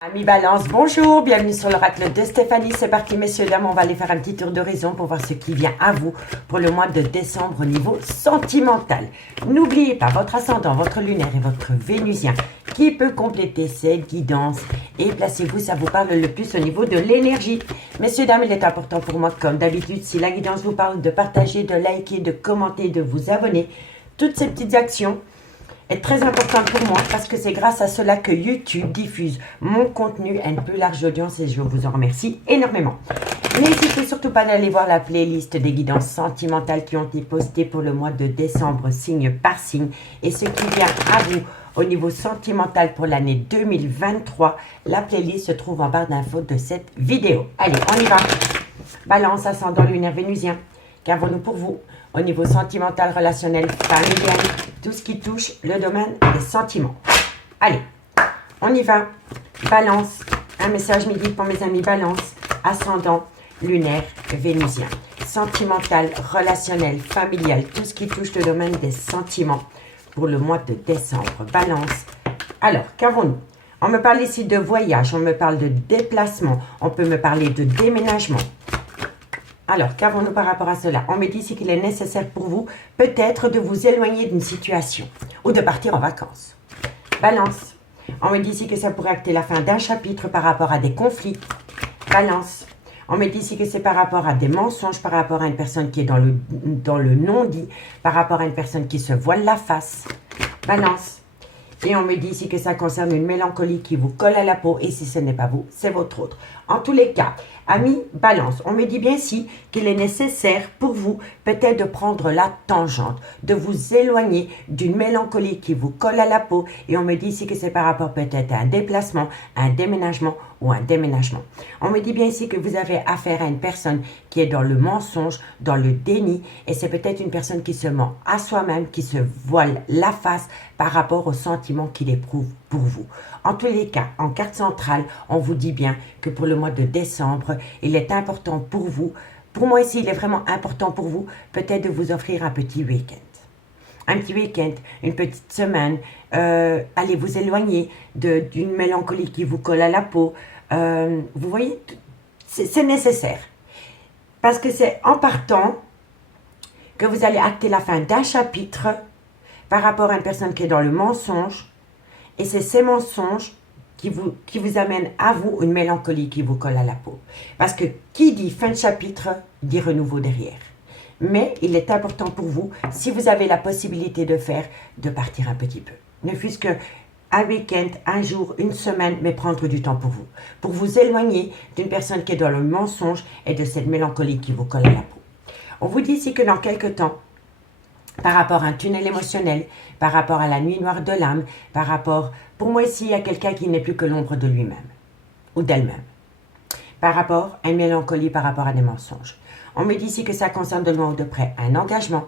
Amis Balance, bonjour, bienvenue sur l'oracle de Stéphanie. C'est parti messieurs, dames, on va aller faire un petit tour d'horizon pour voir ce qui vient à vous pour le mois de décembre au niveau sentimental. N'oubliez pas votre ascendant, votre lunaire et votre vénusien qui peut compléter cette guidance. Et placez-vous, ça vous parle le plus au niveau de l'énergie. Messieurs, dames, il est important pour moi, comme d'habitude, si la guidance vous parle, de partager, de liker, de commenter, de vous abonner. Toutes ces petites actions est très importante pour moi parce que c'est grâce à cela que YouTube diffuse mon contenu à une plus large audience et je vous en remercie énormément. N'hésitez surtout pas d'aller voir la playlist des guidances sentimentales qui ont été postées pour le mois de décembre signe par signe et ce qui vient à vous au niveau sentimental pour l'année 2023. La playlist se trouve en barre d'infos de cette vidéo. Allez, on y va. Balance, ascendant lunaire vénusien. Qu'avons-nous pour vous au niveau sentimental, relationnel, familial, tout ce qui touche le domaine des sentiments? Allez, on y va. Balance, un message midi pour mes amis Balance, ascendant, lunaire, vénusien. Sentimental, relationnel, familial, tout ce qui touche le domaine des sentiments pour le mois de décembre. Balance. Alors, qu'avons-nous? On me parle ici de voyage, on me parle de déplacement, on peut me parler de déménagement. Alors, qu'avons-nous par rapport à cela? On me dit ici qu'il est nécessaire pour vous, peut-être, de vous éloigner d'une situation ou de partir en vacances. Balance. On me dit ici que ça pourrait acter la fin d'un chapitre par rapport à des conflits. Balance. On me dit ici que c'est par rapport à des mensonges, par rapport à une personne qui est dans le non-dit, par rapport à une personne qui se voile la face. Balance. Et on me dit ici que ça concerne une mélancolie qui vous colle à la peau. Et si ce n'est pas vous, c'est votre autre. En tous les cas, amis Balance, on me dit bien ici qu'il est nécessaire pour vous peut-être de prendre la tangente, de vous éloigner d'une mélancolie qui vous colle à la peau. Et on me dit ici que c'est par rapport peut-être à un déplacement, un déménagement ou un déménagement. On me dit bien ici que vous avez affaire à une personne qui est dans le mensonge, dans le déni. Et c'est peut-être une personne qui se ment à soi-même, qui se voile la face par rapport aux sentiments qu'il éprouve pour vous. En tous les cas, en carte centrale, on vous dit bien que pour le mois de décembre, il est important pour vous, pour moi ici, il est vraiment important pour vous, peut-être de vous offrir un petit week-end. Un petit week-end, une petite semaine, allez vous éloigner d'une mélancolie qui vous colle à la peau. Vous voyez, c'est nécessaire. Parce que c'est en partant que vous allez acter la fin d'un chapitre par rapport à une personne qui est dans le mensonge. Et c'est ces mensonges qui vous amènent à vous une mélancolie qui vous colle à la peau. Parce que qui dit fin de chapitre, dit renouveau derrière. Mais il est important pour vous, si vous avez la possibilité de faire, de partir un petit peu. Ne fût-ce qu'un week-end, un jour, une semaine, mais prendre du temps pour vous. Pour vous éloigner d'une personne qui est dans le mensonge et de cette mélancolie qui vous colle à la peau. On vous dit ici que dans quelques temps, par rapport à un tunnel émotionnel, par rapport à la nuit noire de l'âme, par rapport, pour moi ici, il y a quelqu'un qui n'est plus que l'ombre de lui-même ou d'elle-même. Par rapport à une mélancolie, par rapport à des mensonges. On me dit ici que ça concerne de loin ou de près un engagement.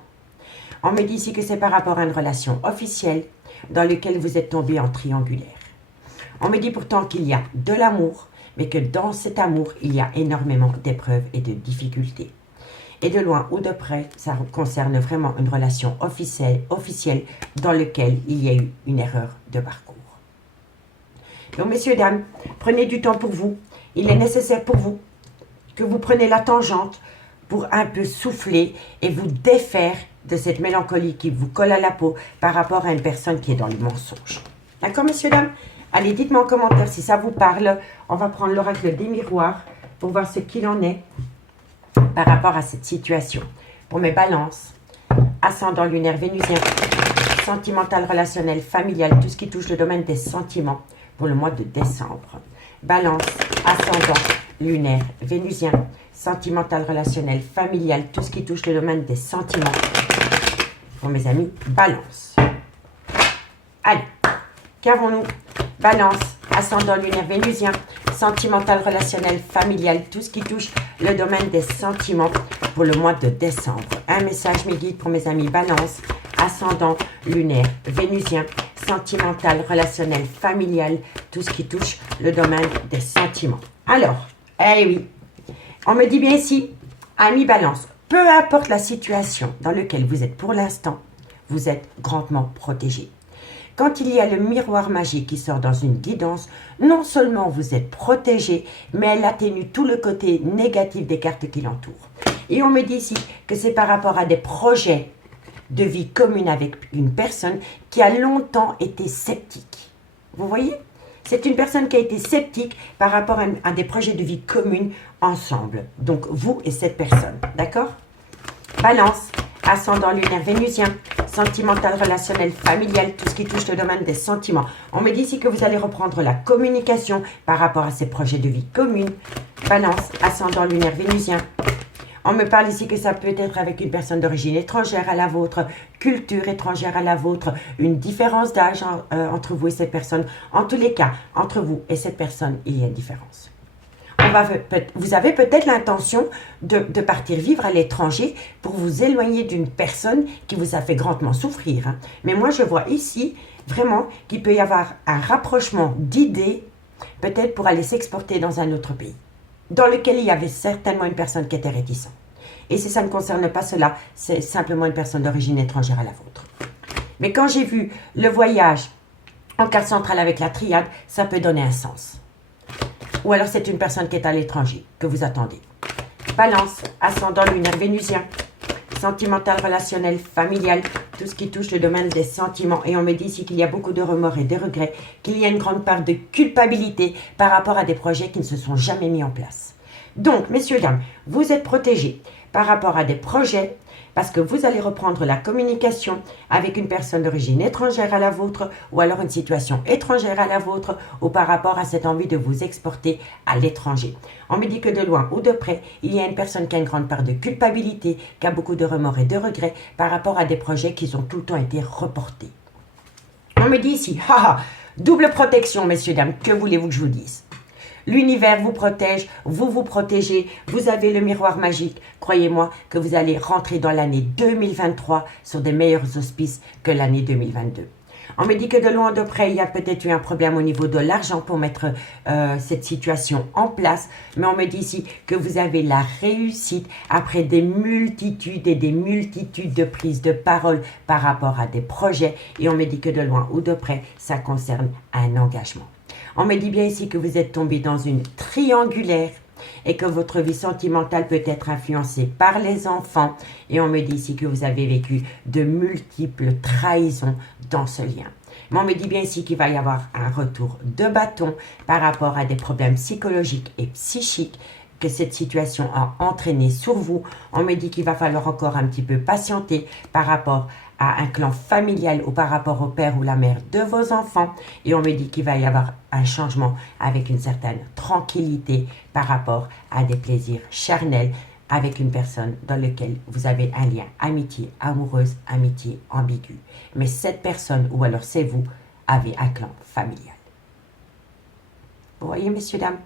On me dit ici que c'est par rapport à une relation officielle dans laquelle vous êtes tombé en triangulaire. On me dit pourtant qu'il y a de l'amour, mais que dans cet amour, il y a énormément d'épreuves et de difficultés. Et de loin ou de près, ça concerne vraiment une relation officielle dans laquelle il y a eu une erreur de parcours. Donc, messieurs, dames, prenez du temps pour vous. Il est nécessaire pour vous que vous preniez la tangente pour un peu souffler et vous défaire de cette mélancolie qui vous colle à la peau par rapport à une personne qui est dans le mensonge. D'accord, messieurs, dames? Allez, dites-moi en commentaire si ça vous parle. On va prendre l'oracle des miroirs pour voir ce qu'il en est par rapport à cette situation. Pour mes balances, ascendant lunaire vénusien, sentimental, relationnel, familial, tout ce qui touche le domaine des sentiments pour le mois de décembre. Balance, ascendant lunaire vénusien, sentimental, relationnel, familial, tout ce qui touche le domaine des sentiments pour mes amis balance. Allez, qu'avons-nous? Balance, ascendant lunaire vénusien, sentimental, relationnel, familial, tout ce qui touche le domaine des sentiments pour le mois de décembre. Un message me guide pour mes amis balance, ascendant lunaire vénusien, sentimental, relationnel, familial, tout ce qui touche le domaine des sentiments. Alors, eh oui, on me dit bien ici, amis balance, peu importe la situation dans laquelle vous êtes pour l'instant, vous êtes grandement protégé. quand il y a le miroir magique qui sort dans une guidance, non seulement vous êtes protégé, mais elle atténue tout le côté négatif des cartes qui l'entourent. Et on me dit ici que c'est par rapport à des projets de vie commune avec une personne qui a longtemps été sceptique. Vous voyez? C'est une personne qui a été sceptique par rapport à des projets de vie communes ensemble. Donc, vous et cette personne. D'accord? Balance, ascendant lunaire vénusien, sentimental, relationnel, familial, tout ce qui touche le domaine des sentiments. On me dit ici que vous allez reprendre la communication par rapport à ces projets de vie communes. Balance, ascendant lunaire vénusien. On me parle ici que ça peut être avec une personne d'origine étrangère à la vôtre, culture étrangère à la vôtre, une différence d'âge entre vous et cette personne. En tous les cas, entre vous et cette personne, il y a une différence. Vous avez peut-être l'intention de partir vivre à l'étranger pour vous éloigner d'une personne qui vous a fait grandement souffrir. Hein. Mais moi, je vois ici vraiment qu'il peut y avoir un rapprochement d'idées, peut-être pour aller s'exporter dans un autre pays, dans lequel il y avait certainement une personne qui était réticente. Et si ça ne concerne pas cela, c'est simplement une personne d'origine étrangère à la vôtre. Mais quand j'ai vu le voyage en carte centrale avec la triade, ça peut donner un sens. Ou alors c'est une personne qui est à l'étranger, que vous attendez. Balance, ascendant lunaire vénusien, sentimental, relationnel, familial, tout ce qui touche le domaine des sentiments. Et on me dit ici qu'il y a beaucoup de remords et de regrets, qu'il y a une grande part de culpabilité par rapport à des projets qui ne se sont jamais mis en place. Donc, messieurs, dames, vous êtes protégés par rapport à des projets parce que vous allez reprendre la communication avec une personne d'origine étrangère à la vôtre ou alors une situation étrangère à la vôtre ou par rapport à cette envie de vous exporter à l'étranger. On me dit que de loin ou de près, il y a une personne qui a une grande part de culpabilité, qui a beaucoup de remords et de regrets par rapport à des projets qui ont tout le temps été reportés. On me dit ici, double protection, messieurs, dames, que voulez-vous que je vous dise ? L'univers vous protège, vous vous protégez, vous avez le miroir magique. Croyez-moi que vous allez rentrer dans l'année 2023 sur des meilleurs auspices que l'année 2022. On me dit que de loin de près, il y a peut-être eu un problème au niveau de l'argent pour mettre cette situation en place. Mais on me dit ici que vous avez la réussite après des multitudes et des multitudes de prises de parole par rapport à des projets. Et on me dit que de loin ou de près, ça concerne un engagement. On me dit bien ici que vous êtes tombé dans une triangulaire et que votre vie sentimentale peut être influencée par les enfants. Et on me dit ici que vous avez vécu de multiples trahisons dans ce lien. Mais on me dit bien ici qu'il va y avoir un retour de bâton par rapport à des problèmes psychologiques et psychiques que cette situation a entraîné sur vous. On me dit qu'il va falloir encore un petit peu patienter par rapport à un clan familial ou par rapport au père ou la mère de vos enfants. Et on me dit qu'il va y avoir un changement avec une certaine tranquillité par rapport à des plaisirs charnels avec une personne dans laquelle vous avez un lien amitié amoureuse, amitié ambiguë. Mais cette personne, ou alors c'est vous, avez un clan familial. Vous voyez, messieurs, dames?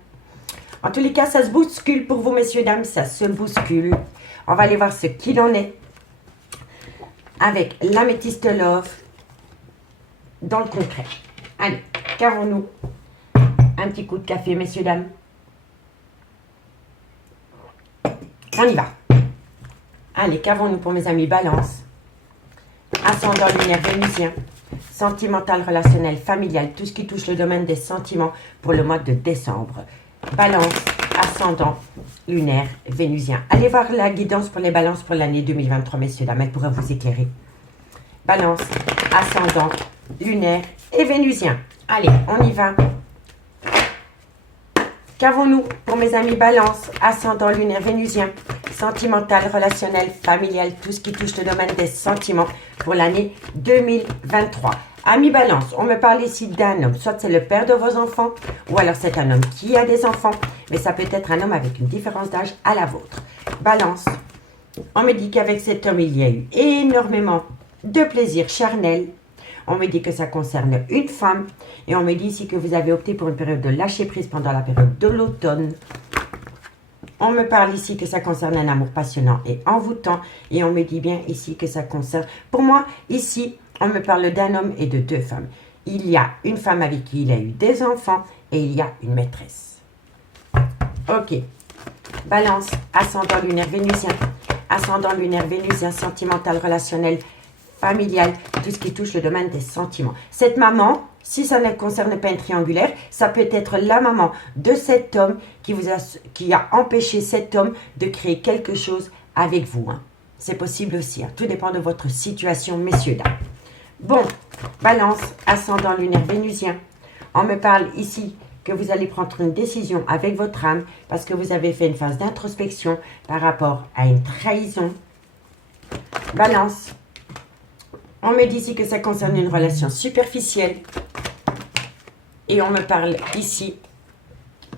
En tous les cas, ça se bouscule pour vous, messieurs, dames, ça se bouscule. On va aller voir ce qu'il en est avec l'améthyste love dans le concret. Allez, qu'avons-nous? Un petit coup de café, messieurs, dames. On y va. Allez, qu'avons-nous pour mes amis Balance? Ascendant lunaire vénusien, sentimental, relationnel, familial, tout ce qui touche le domaine des sentiments pour le mois de décembre. Balance, ascendant, lunaire, vénusien. Allez voir la guidance pour les balances pour l'année 2023, messieurs, dames, elle pourra vous éclairer. Balance, ascendant, lunaire et vénusien. Allez, on y va. Qu'avons-nous pour mes amis Balance, ascendant, lunaire, vénusien, sentimental, relationnel, familial, tout ce qui touche le domaine des sentiments pour l'année 2023. Amis Balance, on me parle ici d'un homme, soit c'est le père de vos enfants, ou alors c'est un homme qui a des enfants, mais ça peut être un homme avec une différence d'âge à la vôtre. Balance, on me dit qu'avec cet homme, il y a eu énormément de plaisir charnel. On me dit que ça concerne une femme, et on me dit ici que vous avez opté pour une période de lâcher prise pendant la période de l'automne. On me parle ici que ça concerne un amour passionnant et envoûtant, et on me dit bien ici que ça concerne, pour moi, ici, on me parle d'un homme et de deux femmes. Il y a une femme avec qui il a eu des enfants et il y a une maîtresse. Ok. Balance, ascendant lunaire vénusien. Ascendant lunaire vénusien, sentimental, relationnel, familial, tout ce qui touche le domaine des sentiments. Cette maman, si ça ne concerne pas un triangulaire, ça peut être la maman de cet homme qui a empêché cet homme de créer quelque chose avec vous. Hein. C'est possible aussi. Hein. Tout dépend de votre situation, messieurs, dames. Bon, balance, ascendant lunaire vénusien. On me parle ici que vous allez prendre une décision avec votre âme parce que vous avez fait une phase d'introspection par rapport à une trahison. Balance. On me dit ici que ça concerne une relation superficielle. Et on me parle ici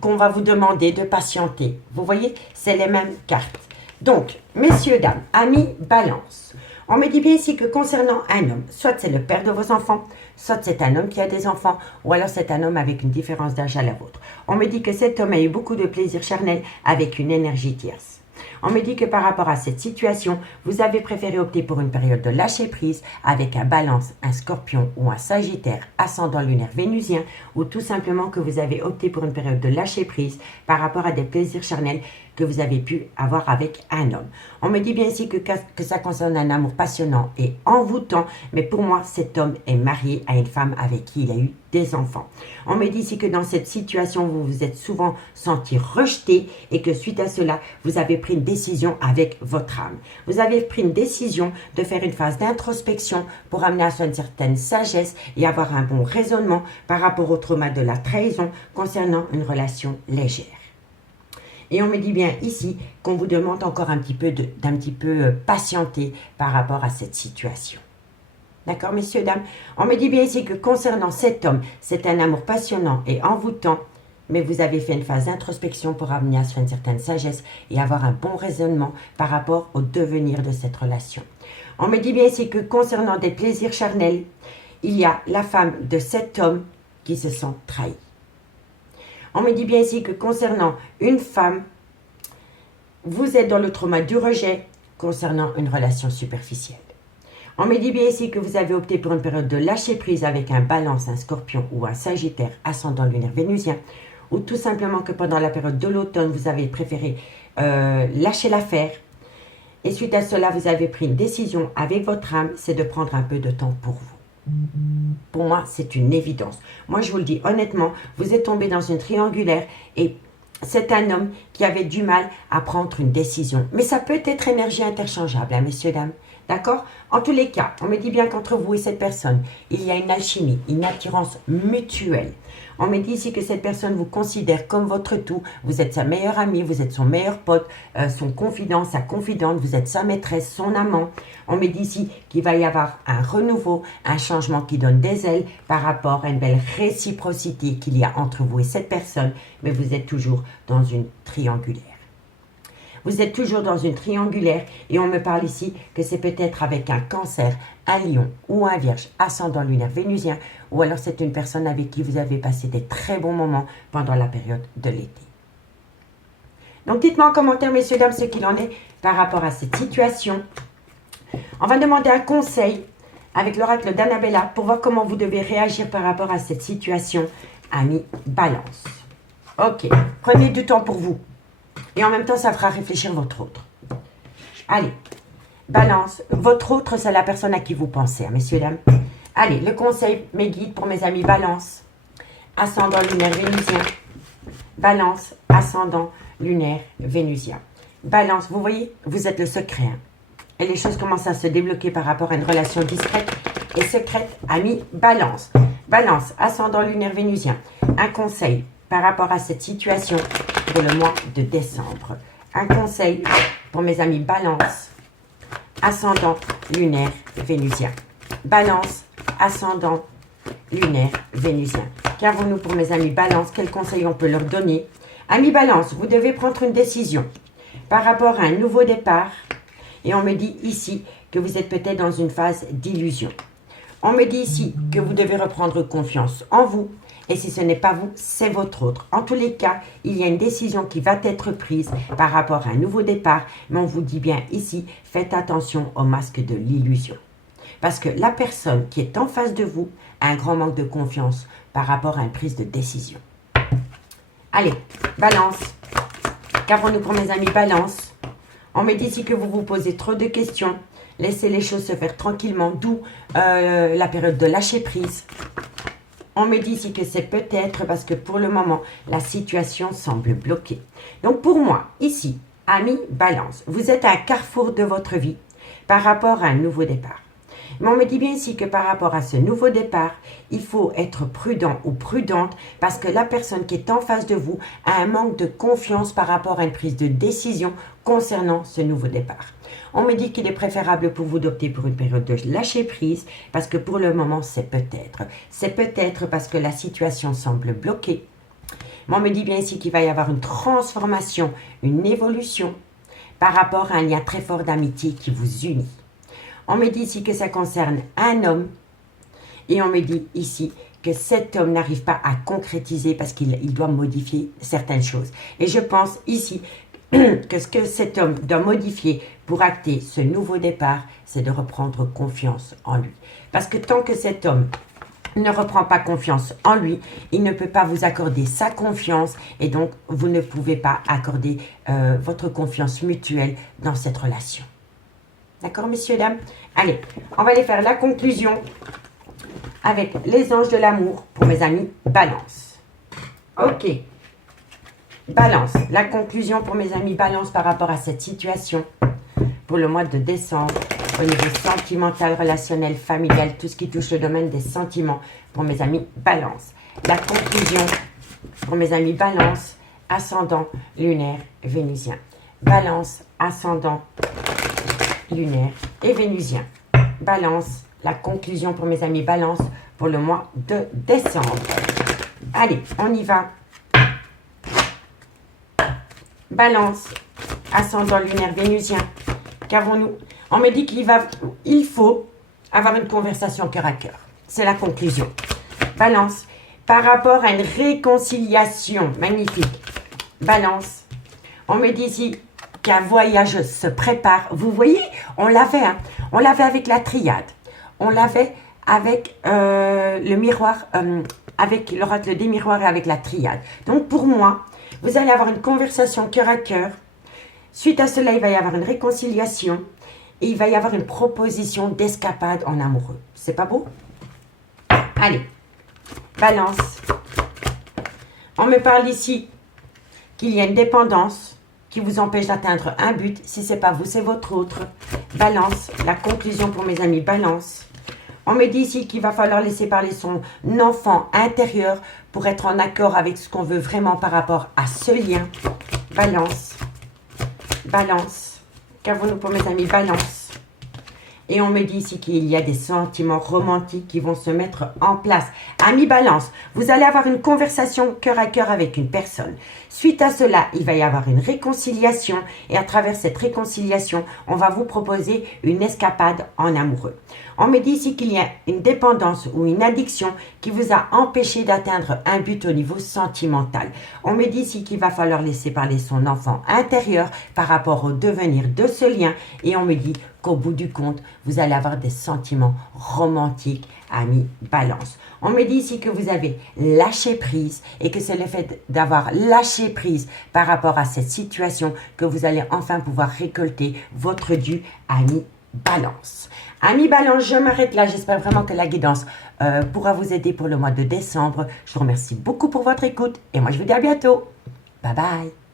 qu'on va vous demander de patienter. Vous voyez, c'est les mêmes cartes. Donc, messieurs, dames, amis, balance. On me dit bien ici que concernant un homme, soit c'est le père de vos enfants, soit c'est un homme qui a des enfants, ou alors c'est un homme avec une différence d'âge à la vôtre. On me dit que cet homme a eu beaucoup de plaisir charnel avec une énergie tierce. On me dit que par rapport à cette situation, vous avez préféré opter pour une période de lâcher prise avec un balance, un scorpion ou un sagittaire ascendant lunaire vénusien, ou tout simplement que vous avez opté pour une période de lâcher prise par rapport à des plaisirs charnels que vous avez pu avoir avec un homme. On me dit bien ici que ça concerne un amour passionnant et envoûtant, mais pour moi, cet homme est marié à une femme avec qui il a eu des enfants. On me dit ici que dans cette situation, vous vous êtes souvent senti rejeté et que suite à cela, vous avez pris une décision avec votre âme. Vous avez pris une décision de faire une phase d'introspection pour amener à soi une certaine sagesse et avoir un bon raisonnement par rapport au trauma de la trahison concernant une relation légère. Et on me dit bien ici qu'on vous demande encore d'un petit peu patienter par rapport à cette situation. D'accord, messieurs, dames? On me dit bien ici que concernant cet homme, c'est un amour passionnant et envoûtant, mais vous avez fait une phase d'introspection pour amener à soi une certaine sagesse et avoir un bon raisonnement par rapport au devenir de cette relation. On me dit bien ici que concernant des plaisirs charnels, il y a la femme de cet homme qui se sent trahie. On me dit bien ici que concernant une femme, vous êtes dans le trauma du rejet concernant une relation superficielle. On me dit bien ici que vous avez opté pour une période de lâcher prise avec un balance, un scorpion ou un sagittaire ascendant lunaire vénusien, ou tout simplement que pendant la période de l'automne, vous avez préféré lâcher l'affaire. Et suite à cela, vous avez pris une décision avec votre âme, c'est de prendre un peu de temps pour vous. Pour moi, c'est une évidence. Moi, je vous le dis honnêtement, vous êtes tombé dans une triangulaire et c'est un homme qui avait du mal à prendre une décision. Mais ça peut être énergie interchangeable, hein, messieurs, dames. D'accord? En tous les cas, on me dit bien qu'entre vous et cette personne, il y a une alchimie, une attirance mutuelle. On me dit ici que cette personne vous considère comme votre tout. Vous êtes sa meilleure amie, vous êtes son meilleur pote, son confident, sa confidente, vous êtes sa maîtresse, son amant. On me dit ici qu'il va y avoir un renouveau, un changement qui donne des ailes par rapport à une belle réciprocité qu'il y a entre vous et cette personne, mais vous êtes toujours dans une triangulaire. Vous êtes toujours dans une triangulaire et on me parle ici que c'est peut-être avec un cancer, un lion ou un vierge ascendant lunaire vénusien ou alors c'est une personne avec qui vous avez passé des très bons moments pendant la période de l'été. Donc dites-moi en commentaire, messieurs, dames, ce qu'il en est par rapport à cette situation. On va demander un conseil avec l'oracle d'Annabella pour voir comment vous devez réagir par rapport à cette situation, amis Balance. Ok, prenez du temps pour vous. Et en même temps, ça fera réfléchir votre autre. Allez, Balance. Votre autre, c'est la personne à qui vous pensez, hein, messieurs, dames. Allez, le conseil, mes guides pour mes amis Balance. Ascendant lunaire vénusien. Balance, ascendant lunaire vénusien. Balance, vous voyez, vous êtes le secret. Hein. Et les choses commencent à se débloquer par rapport à une relation discrète et secrète, amis Balance. Balance, ascendant lunaire vénusien. Un conseil par rapport à cette situation pour le mois de décembre. Un conseil pour mes amis Balance, ascendant lunaire vénusien. Balance, ascendant lunaire vénusien. Qu'avons-nous pour mes amis Balance? Quels conseils on peut leur donner? Amis Balance, vous devez prendre une décision par rapport à un nouveau départ. Et on me dit ici que vous êtes peut-être dans une phase d'illusion. On me dit ici que vous devez reprendre confiance en vous. Et si ce n'est pas vous, c'est votre autre. En tous les cas, il y a une décision qui va être prise par rapport à un nouveau départ. Mais on vous dit bien ici, faites attention au masque de l'illusion. Parce que la personne qui est en face de vous a un grand manque de confiance par rapport à une prise de décision. Allez, Balance. Qu'avons-nous pour mes amis Balance? On me dit ici que vous vous posez trop de questions. Laissez les choses se faire tranquillement, d'où la période de lâcher prise. On me dit ici que c'est peut-être parce que pour le moment, la situation semble bloquée. Donc pour moi, ici, ami Balance, vous êtes à un carrefour de votre vie par rapport à un nouveau départ. Mais on me dit bien ici que par rapport à ce nouveau départ, il faut être prudent ou prudente parce que la personne qui est en face de vous a un manque de confiance par rapport à une prise de décision concernant ce nouveau départ. On me dit qu'il est préférable pour vous d'opter pour une période de lâcher prise parce que pour le moment, c'est peut-être. C'est peut-être parce que la situation semble bloquée. Mais on me dit bien ici qu'il va y avoir une transformation, une évolution par rapport à un lien très fort d'amitié qui vous unit. On me dit ici que ça concerne un homme et on me dit ici que cet homme n'arrive pas à concrétiser parce qu'il doit modifier certaines choses. Et je pense ici que ce que cet homme doit modifier pour acter ce nouveau départ, c'est de reprendre confiance en lui. Parce que tant que cet homme ne reprend pas confiance en lui, il ne peut pas vous accorder sa confiance et donc vous ne pouvez pas accorder votre confiance mutuelle dans cette relation. D'accord, messieurs, dames? Allez, on va aller faire la conclusion avec les anges de l'amour pour mes amis Balance. Ok. Balance, la conclusion pour mes amis Balance par rapport à cette situation pour le mois de décembre au niveau sentimental, relationnel, familial, tout ce qui touche le domaine des sentiments pour mes amis Balance. La conclusion pour mes amis Balance, ascendant lunaire vénusien. Balance, ascendant lunaire et vénusien. Balance, la conclusion pour mes amis Balance pour le mois de décembre. Allez, on y va. Balance, ascendant lunaire vénusien. Qu'avons-nous? On me dit il faut avoir une conversation cœur à cœur. C'est la conclusion. Balance, par rapport à une réconciliation magnifique. Balance, on me dit ici qu'un voyage se prépare. Vous voyez, on l'avait, hein? On l'avait avec la triade. On l'avait avec le miroir, avec l'oracle des miroirs et avec la triade. Donc pour moi, vous allez avoir une conversation cœur à cœur. Suite à cela, il va y avoir une réconciliation et il va y avoir une proposition d'escapade en amoureux. C'est pas beau? Allez, Balance. On me parle ici qu'il y a une dépendance qui vous empêche d'atteindre un but. Si ce n'est pas vous, c'est votre autre. Balance, la conclusion pour mes amis Balance. On me dit ici qu'il va falloir laisser parler son enfant intérieur pour être en accord avec ce qu'on veut vraiment par rapport à ce lien. Balance. Balance. Qu'avons-nous pour mes amis Balance? Et on me dit ici qu'il y a des sentiments romantiques qui vont se mettre en place. Amis Balance, vous allez avoir une conversation cœur à cœur avec une personne. Suite à cela, il va y avoir une réconciliation. Et à travers cette réconciliation, on va vous proposer une escapade en amoureux. On me dit ici qu'il y a une dépendance ou une addiction qui vous a empêché d'atteindre un but au niveau sentimental. On me dit ici qu'il va falloir laisser parler son enfant intérieur par rapport au devenir de ce lien. Et on me dit qu'au bout du compte, vous allez avoir des sentiments romantiques, amis Balance. On me dit ici que vous avez lâché prise et que c'est le fait d'avoir lâché prise par rapport à cette situation que vous allez enfin pouvoir récolter votre dû, amis Balance. Amis Balance, je m'arrête là. J'espère vraiment que la guidance pourra vous aider pour le mois de décembre. Je vous remercie beaucoup pour votre écoute et moi je vous dis à bientôt. Bye bye.